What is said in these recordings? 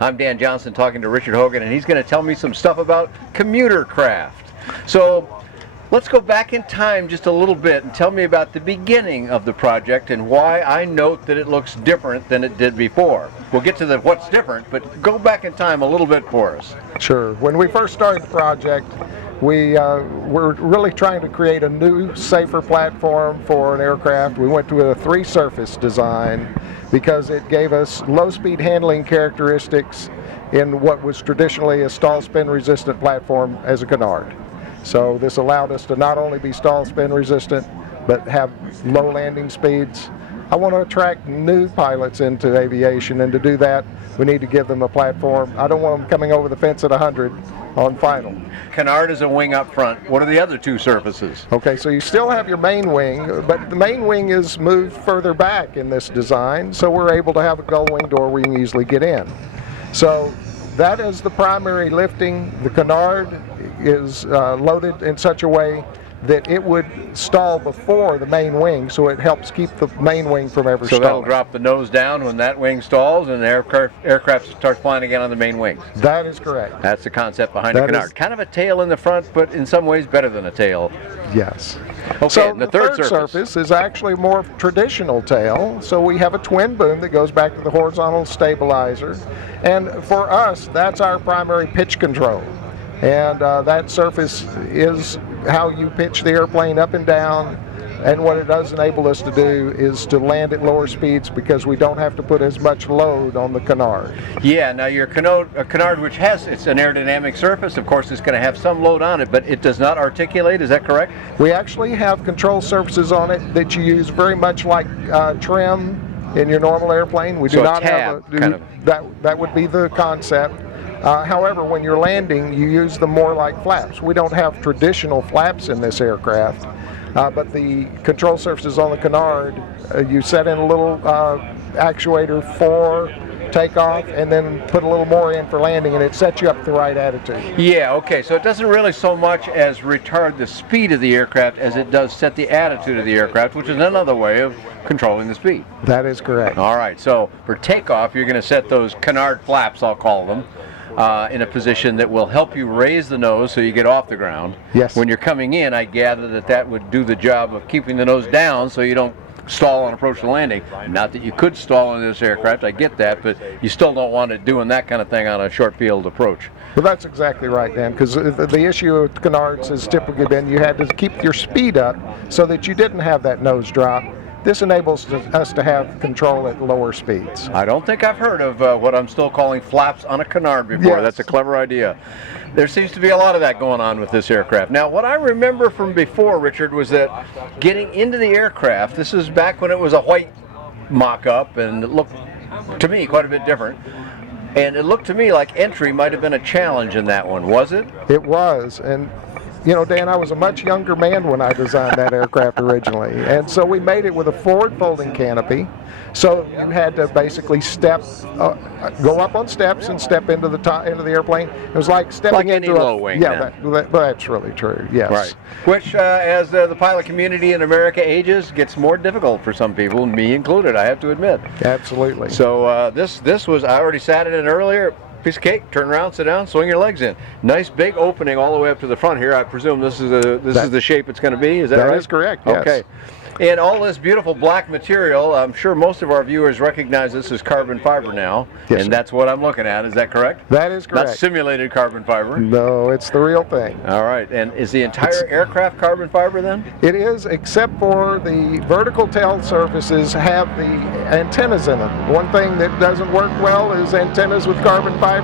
I'm Dan Johnson talking to Richard Hogan, and he's going to tell me some stuff about Commuter Craft. So let's go back in time just a little bit and tell me about the beginning of the project and why I note that it looks different than it did before. We'll get to the what's different, but go back in time a little bit for us. Sure. When we first started the project, we were really trying to create a new, safer platform for an aircraft. We went to a three-surface design because it gave us low-speed handling characteristics in what was traditionally a stall-spin resistant platform as a canard. So this allowed us to not only be stall spin resistant, but have low landing speeds. I want to attract new pilots into aviation, and to do that, we need to give them a platform. I don't want them coming over the fence at 100 on final. Canard is a wing up front. What are the other two surfaces? Okay, so you still have your main wing, but the main wing is moved further back in this design, so we're able to have a gull wing door where you can easily get in. So that is the primary lifting. The canard is loaded in such a way that it would stall before the main wing, so it helps keep the main wing from ever stalling. So that'll drop the nose down when that wing stalls and the aircraft starts flying again on the main wings. That is correct. That's the concept behind the canard. Kind of a tail in the front, but in some ways better than a tail. Yes. Okay, so and the third surface is actually more traditional tail. So we have a twin boom that goes back to the horizontal stabilizer. And for us, that's our primary pitch control. And that surface is how you pitch the airplane up and down. And what it does enable us to do is to land at lower speeds because we don't have to put as much load on the canard. Yeah, now your canard, which it's an aerodynamic surface, of course it's going to have some load on it, but it does not articulate, is that correct? We actually have control surfaces on it that you use very much like trim in your normal airplane. We do not have that would be the concept. However, when you're landing, you use them more like flaps. We don't have traditional flaps in this aircraft. But the control surfaces on the canard, you set in a little actuator for takeoff and then put a little more in for landing, and it sets you up the right attitude. Yeah, okay, so it doesn't really so much as retard the speed of the aircraft as it does set the attitude of the aircraft, which is another way of controlling the speed. That is correct. All right, so for takeoff, you're going to set those canard flaps, I'll call them, in a position that will help you raise the nose so you get off the ground. Yes. When you're coming in, I gather that would do the job of keeping the nose down so you don't stall on approach to landing. Not that you could stall on this aircraft, I get that, but you still don't want it doing that kind of thing on a short field approach. Well, that's exactly right, Dan, because the issue with canards has typically been you had to keep your speed up so that you didn't have that nose drop. This enables us to have control at lower speeds. I don't think I've heard of what I'm still calling flaps on a canard before. Yes. That's a clever idea. There seems to be a lot of that going on with this aircraft. Now, what I remember from before, Richard, was that getting into the aircraft, this is back when it was a white mock-up, and it looked, to me, quite a bit different. And it looked to me like entry might have been a challenge in that one, was it? It was, and you know, Dan, I was a much younger man when I designed that aircraft originally, and so we made it with a forward folding canopy. So you had to basically go up on steps and step into the top into the airplane. It was like stepping like into any low wing. Yeah, that's really true. Yes. Right. Which, as the pilot community in America ages, gets more difficult for some people, me included. I have to admit. Absolutely. So this was, I already sat in it earlier. Piece of cake, turn around, sit down, swing your legs in. Nice big opening all the way up to the front here. I presume this is the shape it's going to be. Is that right? That is correct, yes. Okay. And all this beautiful black material, I'm sure most of our viewers recognize this as carbon fiber now. Yes, and that's what I'm looking at. Is that correct? That is correct. Not simulated carbon fiber. No, it's the real thing. All right. And is the entire aircraft carbon fiber then? It is, except for the vertical tail surfaces have the antennas in them. One thing that doesn't work well is antennas with carbon fiber.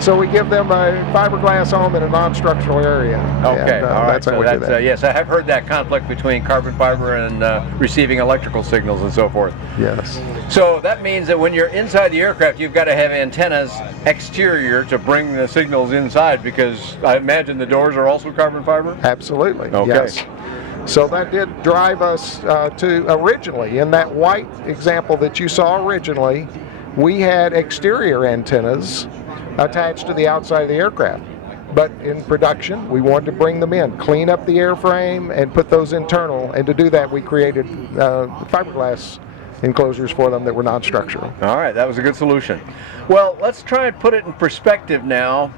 So we give them a fiberglass home in a non-structural area. Okay, and, all right. That's how we do that. Yes, I have heard that conflict between carbon fiber and receiving electrical signals and so forth. Yes. So that means that when you're inside the aircraft, you've got to have antennas exterior to bring the signals inside, because I imagine the doors are also carbon fiber? Absolutely. Okay. Yes. So that did drive us to originally, in that white example that you saw originally, we had exterior antennas attached to the outside of the aircraft. But in production, we wanted to bring them in, clean up the airframe, and put those internal. And to do that, we created fiberglass enclosures for them that were non-structural. All right, that was a good solution. Well, let's try and put it in perspective now.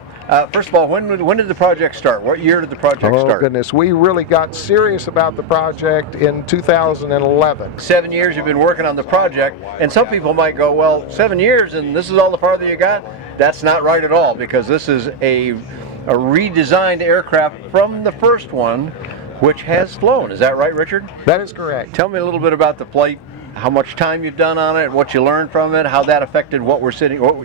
First of all, when did the project start? What year did the project start? Oh goodness, we really got serious about the project in 2011. 7 years you've been working on the project, and some people might go, well, 7 years and this is all the farther you got? That's not right at all, because this is a redesigned aircraft from the first one, which has flown. Is that right, Richard? That is correct. Tell me a little bit about the flight, how much time you've done on it, what you learned from it, how that affected what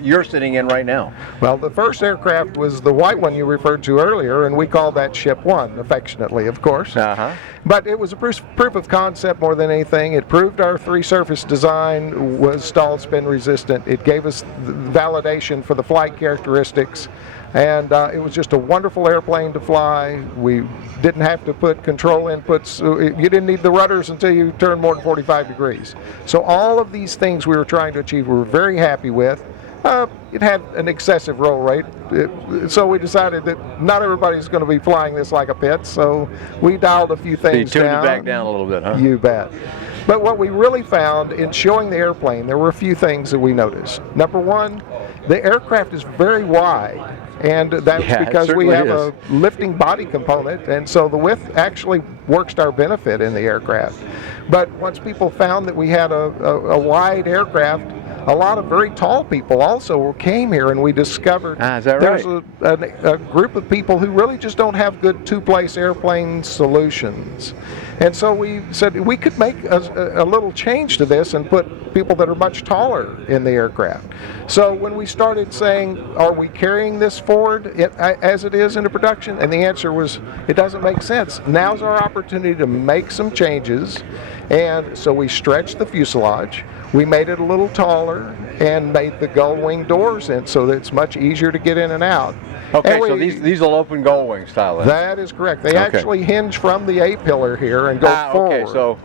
you're sitting in right now. Well, the first aircraft was the white one you referred to earlier, and we called that Ship 1, affectionately, of course. But it was a proof of concept more than anything. It proved our three-surface design was stall spin resistant. It gave us validation for the flight characteristics, and it was just a wonderful airplane to fly. We didn't have to put control inputs. You didn't need the rudders until you turned more than 45 degrees. So all of these things we were trying to achieve, we were very happy with. It had an excessive roll rate, so we decided that not everybody's going to be flying this like a pit, so we dialed a few things down. So you tuned it back down a little bit, huh? You bet. But what we really found in showing the airplane, there were a few things that we noticed. Number one, the aircraft is very wide, and that's because we have a lifting body component, and so the width actually works to our benefit in the aircraft. But once people found that we had a wide aircraft, a lot of very tall people also came here, and we discovered there's a group of people who really just don't have good two-place airplane solutions. And so we said we could make a little change to this and put people that are much taller in the aircraft. So when we started saying, are we carrying this forward as it is into production? And the answer was, it doesn't make sense. Now's our opportunity to make some changes. And so we stretched the fuselage. We made it a little taller and made the gull wing doors in so that it's much easier to get in and out. Okay, so these will open gull wing style. That is correct. They actually hinge from the A-pillar here and go forward. Okay, so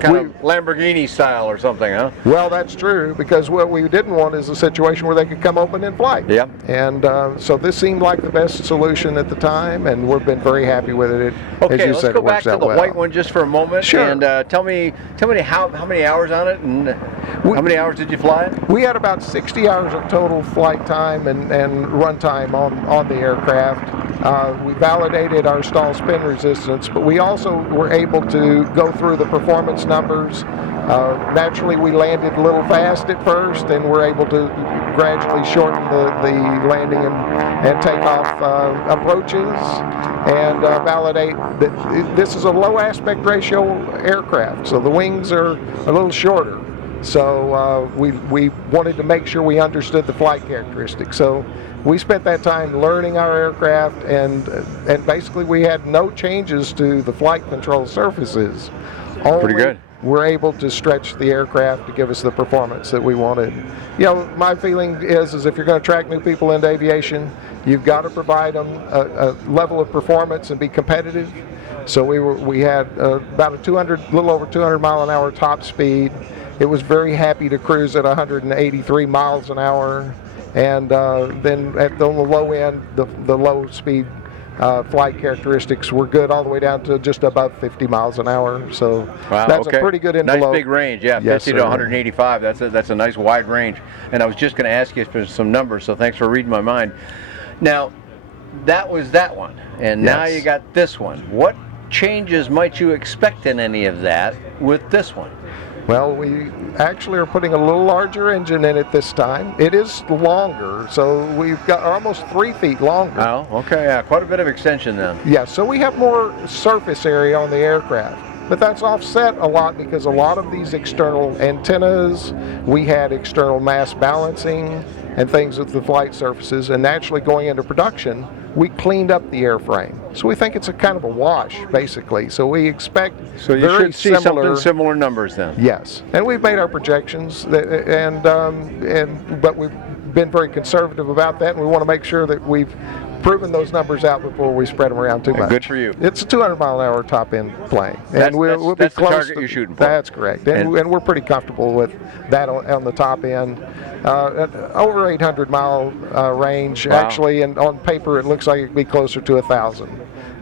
kind of Lamborghini style or something, huh? Well, that's true, because what we didn't want is a situation where they could come open in flight. Yeah. And so this seemed like the best solution at the time, and we've been very happy with it. Okay, as you let's said, go back to the white one just for a moment. Sure. And tell me how many hours on it, and how many hours did you fly it? We had about 60 hours of total flight time and run time on the aircraft. We validated our stall spin resistance, but we also were able to go through the performance numbers. Naturally, we landed a little fast at first, and we're able to gradually shorten the landing and takeoff approaches, and validate that this is a low aspect ratio aircraft, so the wings are a little shorter. So we wanted to make sure we understood the flight characteristics. So we spent that time learning our aircraft, and basically we had no changes to the flight control surfaces. Pretty good. We're able to stretch the aircraft to give us the performance that we wanted. You know, my feeling is if you're going to attract new people into aviation, you've got to provide them a level of performance and be competitive. So we had about a little over 200 mile an hour top speed. It was very happy to cruise at 183 miles an hour, and then on the low end, the low speed flight characteristics were good all the way down to just above 50 miles an hour. So that's a pretty good envelope. Nice big range, yeah. Yes, 50 to 185. That's a nice wide range. And I was just going to ask you for some numbers, so thanks for reading my mind. Now, that was that one, and now you got this one. What changes might you expect in any of that with this one? Well, we actually are putting a little larger engine in it this time. It is longer, so we've got almost 3 feet longer. Oh, okay, yeah, quite a bit of extension then. Yeah, so we have more surface area on the aircraft. But that's offset a lot because a lot of these external antennas, we had external mass balancing and things with the flight surfaces, and naturally going into production, we cleaned up the airframe. So we think it's a kind of a wash, basically. So we expect so you should see something similar numbers then. Yes, and we've made our projections, but we've been very conservative about that, and we want to make sure that we've proven those numbers out before we spread them around too much. Good for you. It's a 200 mile an hour top end plane, and we'll be close. That's the target you're shooting for. That's correct, and we're pretty comfortable with that on the top end. Over 800 mile range, actually, and on paper it looks like it'd be closer to 1,000.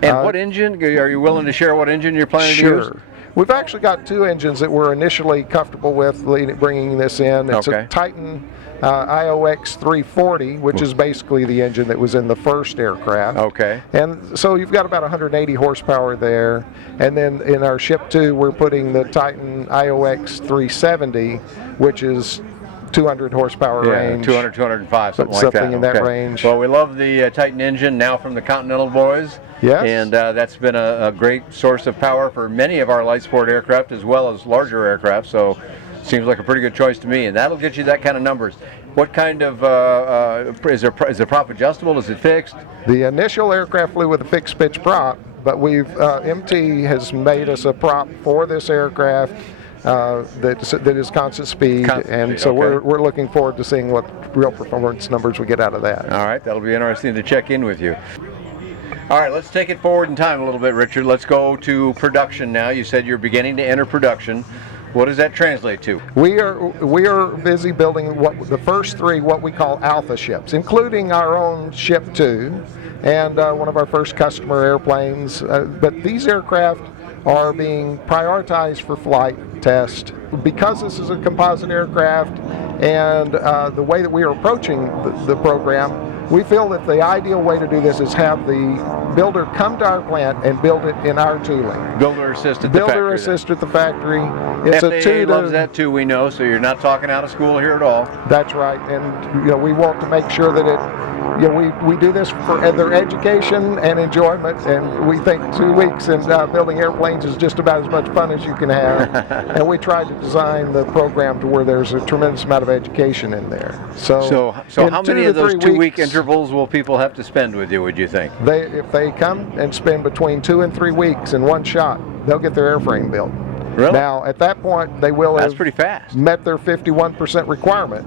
And what engine? Are you willing to share what engine you're planning to use? Sure. We've actually got two engines that we're initially comfortable with bringing this in. It's Okay. a Titan IOX 340, which is basically the engine that was in the first aircraft. Okay. And so you've got about 180 horsepower there. And then in our Ship 2, we're putting the Titan IOX 370, which is 200 horsepower range. 200, 205, something like that. Something in that range. Well, we love the Titan engine now from the Continental boys. Yes. And that's been a great source of power for many of our light sport aircraft as well as larger aircraft. So seems like a pretty good choice to me. And that'll get you that kind of numbers. What kind of, is the prop adjustable? Is it fixed? The initial aircraft flew with a fixed pitch prop, but MT has made us a prop for this aircraft that is constant speed, so okay. we're looking forward to seeing what real performance numbers we get out of that. All right, that'll be interesting to check in with you. All right, let's take it forward in time a little bit, Richard. Let's go to production now. You said you're beginning to enter production. What does that translate to? We are busy building the first three what we call alpha ships, including our own Ship 2 and one of our first customer airplanes. But these aircraft are being prioritized for flight test. Because this is a composite aircraft and the way that we are approaching the program, we feel that the ideal way to do this is have the builder come to our plant and build it in our tooling. Builder assist at the factory. Builder assist at the factory. It's FAA loves that too, we know, so you're not talking out of school here at all. That's right, and we want to make sure that we do this for their education and enjoyment, and we think 2 weeks in building airplanes is just about as much fun as you can have. And we try to design the program to where there's a tremendous amount of education in there. So how many of those 2 week intervals will people have to spend with you, would you think? If they come and spend between 2 and 3 weeks in one shot, they'll get their airframe built. Really? Now, at that point, they will That's have pretty fast. met their 51% requirement.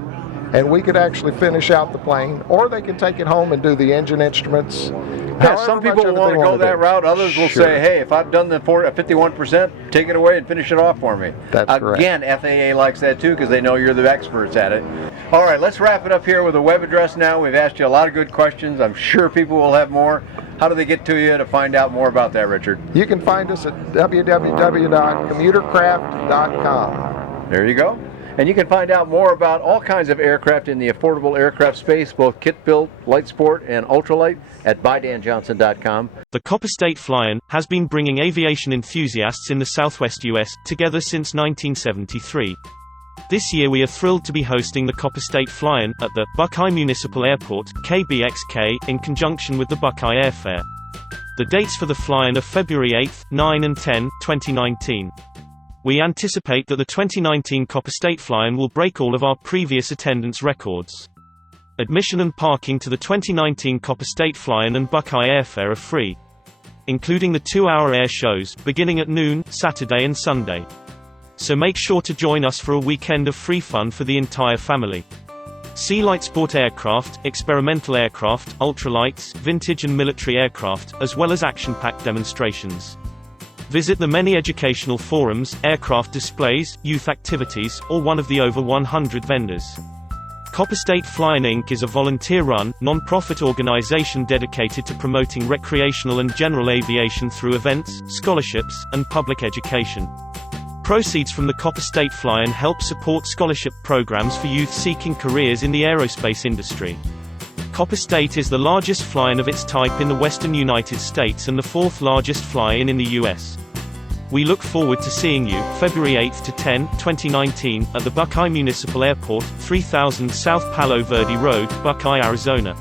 And we could actually finish out the plane, or they can take it home and do the engine instruments. Yeah, some people will want to go that route. Others will say, hey, if I've done the 51%, take it away and finish it off for me. That's correct. Again, FAA likes that too because they know you're the experts at it. All right, let's wrap it up here with a web address now. We've asked you a lot of good questions. I'm sure people will have more. How do they get to you to find out more about that, Richard? You can find us at www.CommuterCraft.com. There you go. And you can find out more about all kinds of aircraft in the affordable aircraft space, both kit-built, light sport, and ultralight at buydanjohnson.com. The Copper State Fly-In has been bringing aviation enthusiasts in the Southwest U.S. together since 1973. This year we are thrilled to be hosting the Copper State Fly-In at the Buckeye Municipal Airport, KBXK, in conjunction with the Buckeye Airfair. The dates for the fly-in are February 8, 9 and 10, 2019. We anticipate that the 2019 Copper State Fly-In will break all of our previous attendance records. Admission and parking to the 2019 Copper State Fly-In and Buckeye Airfair are free, including the 2-hour air shows, beginning at noon, Saturday and Sunday. So make sure to join us for a weekend of free fun for the entire family. See light sport aircraft, experimental aircraft, ultralights, vintage and military aircraft, as well as action-packed demonstrations. Visit the many educational forums, aircraft displays, youth activities, or one of the over 100 vendors. Copper State Fly-In Inc. is a volunteer-run, non-profit organization dedicated to promoting recreational and general aviation through events, scholarships, and public education. Proceeds from the Copper State Fly-In help support scholarship programs for youth seeking careers in the aerospace industry. Copper State is the largest fly-in of its type in the western United States and the 4th largest fly-in in the U.S. We look forward to seeing you, February 8 to 10, 2019, at the Buckeye Municipal Airport, 3000 South Palo Verde Road, Buckeye, Arizona.